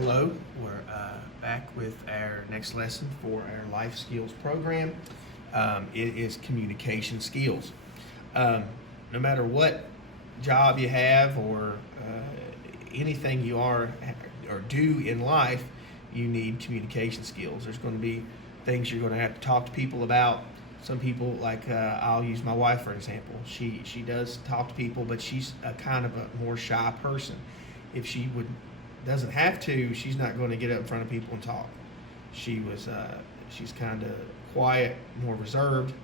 Hello, we're back with our next lesson for our life skills program. It is communication skills. No matter what job you have or anything you are or do in life, you need communication skills. There's going to be things you're going to have to talk to people about. Some people, like I'll use my wife for example. She does talk to people, but she's a kind of a more shy person. If she doesn't have to, she's not going to get up in front of people and talk. She's kind of quiet, more reserved,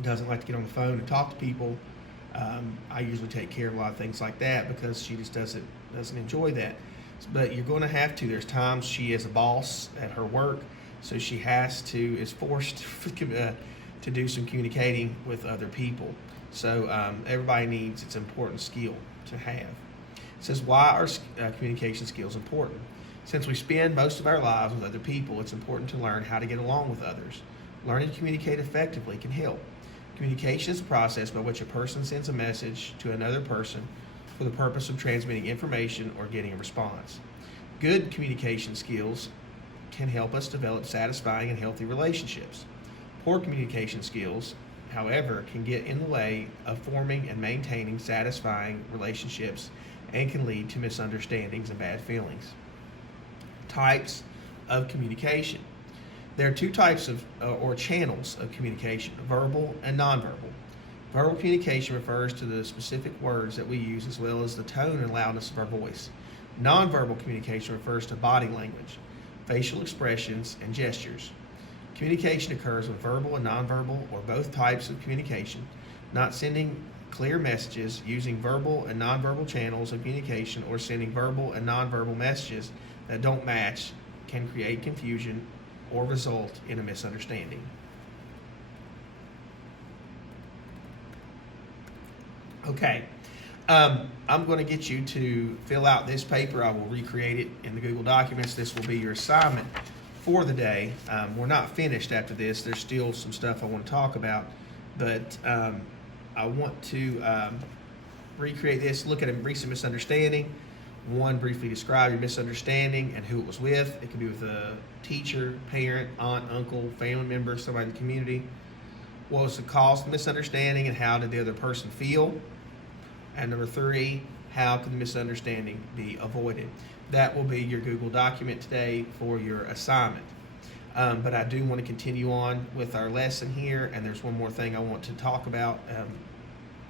doesn't like to get on the phone and talk to people. I usually take care of a lot of things like that because she just doesn't enjoy that. But you're going to have to. There's times she is a boss at her work, so she is forced to do some communicating with other people. So everybody needs, it's an important skill to have. It says, why are communication skills important? Since we spend most of our lives with other people, it's important to learn how to get along with others. Learning to communicate effectively can help. Communication is a process by which a person sends a message to another person for the purpose of transmitting information or getting a response. Good communication skills can help us develop satisfying and healthy relationships. Poor communication skills, however, can get in the way of forming and maintaining satisfying relationships and can lead to misunderstandings and bad feelings. Types of communication. There are two types of or channels of communication, verbal and nonverbal. Verbal communication refers to the specific words that we use as well as the tone and loudness of our voice. Nonverbal communication refers to body language, facial expressions, and gestures. Communication occurs with verbal and nonverbal or both types of communication. Not sending clear messages, using verbal and nonverbal channels of communication, or sending verbal and nonverbal messages that don't match can create confusion or result in a misunderstanding. Okay, I'm going to get you to fill out this paper. I will recreate it in the Google Documents. This will be your assignment for the day. We're not finished after this. There's still some stuff I want to talk about, but I want to recreate this, look at a recent misunderstanding. One, briefly describe your misunderstanding and who it was with. It could be with a teacher, parent, aunt, uncle, family member, somebody in the community. What was the cause of the misunderstanding and how did the other person feel? And number three, how can the misunderstanding be avoided? That will be your Google document today for your assignment. But I do want to continue on with our lesson here, and there's one more thing I want to talk about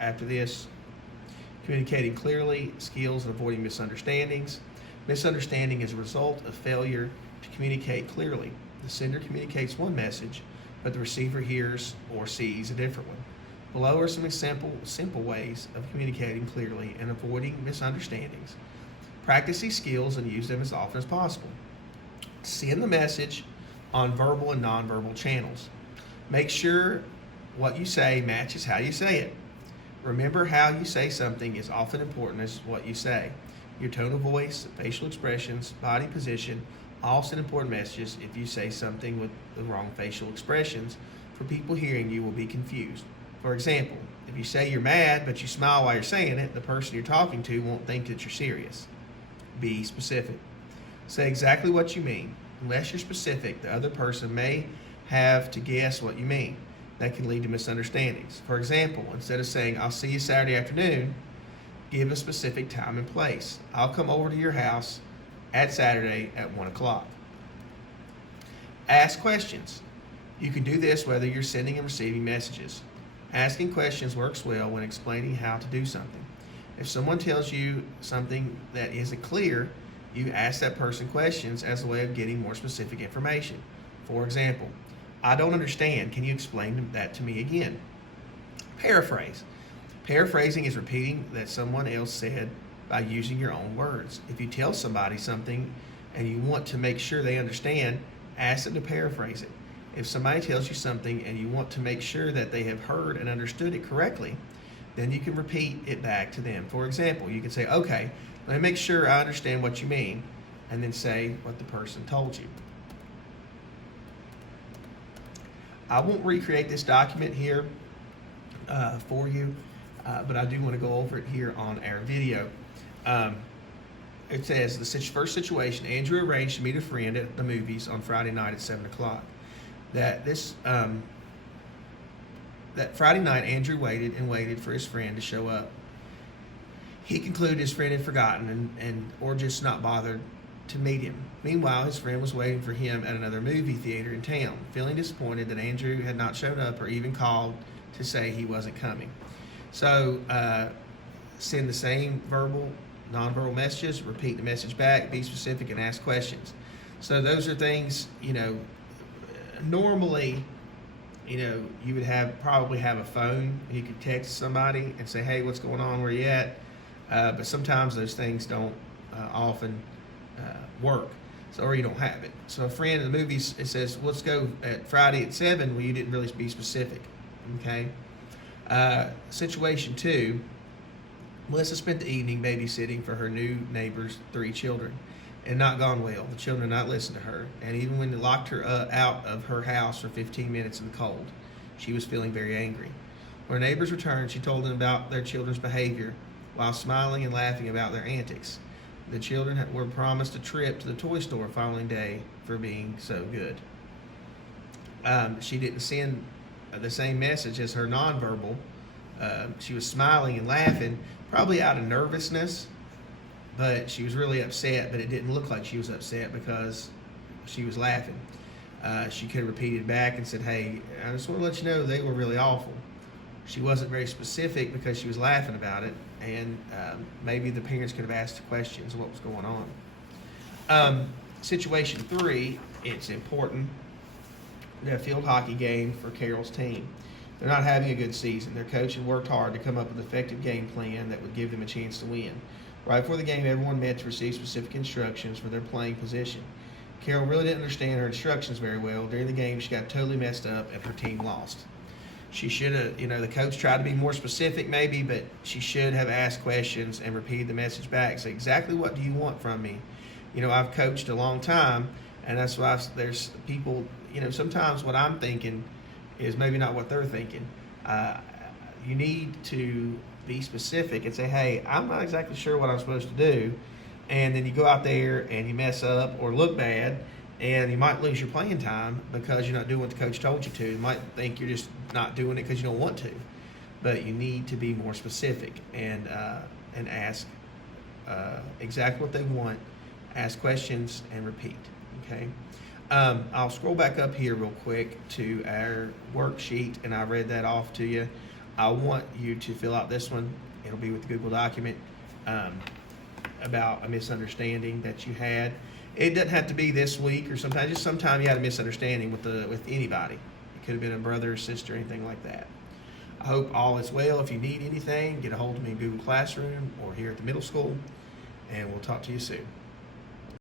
after this. Communicating clearly, skills and avoiding misunderstandings. Misunderstanding is a result of failure to communicate clearly. The sender communicates one message, but the receiver hears or sees a different one. Below are some simple ways of communicating clearly and avoiding misunderstandings. Practice these skills and use them as often as possible. Send the message on verbal and nonverbal channels. Make sure what you say matches how you say it. Remember, how you say something is often important as what you say. Your tone of voice, facial expressions, body position all send important messages. If you say something with the wrong facial expressions, for people hearing you will be confused. For example, if you say you're mad but you smile while you're saying it, the person you're talking to won't think that you're serious. Be specific. Say exactly what you mean. Unless you're specific, the other person may have to guess what you mean. That can lead to misunderstandings. For example, instead of saying, I'll see you Saturday afternoon, give a specific time and place. I'll come over to your house at Saturday at 1 o'clock. Ask questions. You can do this whether you're sending and receiving messages. Asking questions works well when explaining how to do something. If someone tells you something that isn't clear, you ask that person questions as a way of getting more specific information. For example, I don't understand. Can you explain that to me again? Paraphrase. Paraphrasing is repeating that someone else said by using your own words. If you tell somebody something and you want to make sure they understand, ask them to paraphrase it. If somebody tells you something and you want to make sure that they have heard and understood it correctly, then you can repeat it back to them. For example, you can say, okay, let me make sure I understand what you mean, and then say what the person told you. I won't recreate this document here for you, but I do want to go over it here on our video. it says first situation: Andrew arranged to meet a friend at the movies on Friday night at 7 o'clock. That Friday night, Andrew waited and waited for his friend to show up. He concluded his friend had forgotten or just not bothered to meet him. Meanwhile, his friend was waiting for him at another movie theater in town, feeling disappointed that Andrew had not shown up or even called to say he wasn't coming. So send the same nonverbal messages, repeat the message back, be specific, and ask questions. So those are things, normally, you would probably have a phone and you could text somebody and say, hey, what's going on, where you at? But sometimes those things don't often work, or you don't have it. So a friend in the movies, it says, let's go at Friday at 7. Well, you didn't really be specific, okay? Situation 2, Melissa spent the evening babysitting for her new neighbor's 3 children and not gone well. The children did not listen to her, and even when they locked her out of her house for 15 minutes in the cold, she was feeling very angry. When her neighbors returned, she told them about their children's behavior while smiling and laughing about their antics. The children were promised a trip to the toy store following day for being so good. She didn't send the same message as her nonverbal. She was smiling and laughing, probably out of nervousness, but she was really upset, but it didn't look like she was upset because she was laughing. She could have repeated back and said, hey, I just want to let you know they were really awful. She wasn't very specific because she was laughing about it, and maybe the parents could have asked questions of what was going on. Situation 3, it's important. The field hockey game for Carol's team. They're not having a good season. Their coach had worked hard to come up with an effective game plan that would give them a chance to win. Right before the game, everyone met to receive specific instructions for their playing position. Carol really didn't understand her instructions very well. During the game, she got totally messed up and her team lost. She should have, the coach tried to be more specific maybe, but she should have asked questions and repeated the message back. Say, exactly what do you want from me? I've coached a long time, and that's why there's people, sometimes what I'm thinking is maybe not what they're thinking. You need to be specific and say, hey, I'm not exactly sure what I'm supposed to do. And then you go out there and you mess up or look bad, and you might lose your playing time because you're not doing what the coach told you to. You might think you're just not doing it because you don't want to. But you need to be more specific and ask exactly what they want, ask questions, and repeat, okay? I'll scroll back up here real quick to our worksheet, and I read that off to you. I want you to fill out this one. It'll be with the Google document about a misunderstanding that you had. It doesn't have to be this week or sometime you had a misunderstanding with anybody. It could have been a brother or sister, anything like that. I hope all is well. If you need anything, get a hold of me in Google Classroom or here at the middle school, and we'll talk to you soon.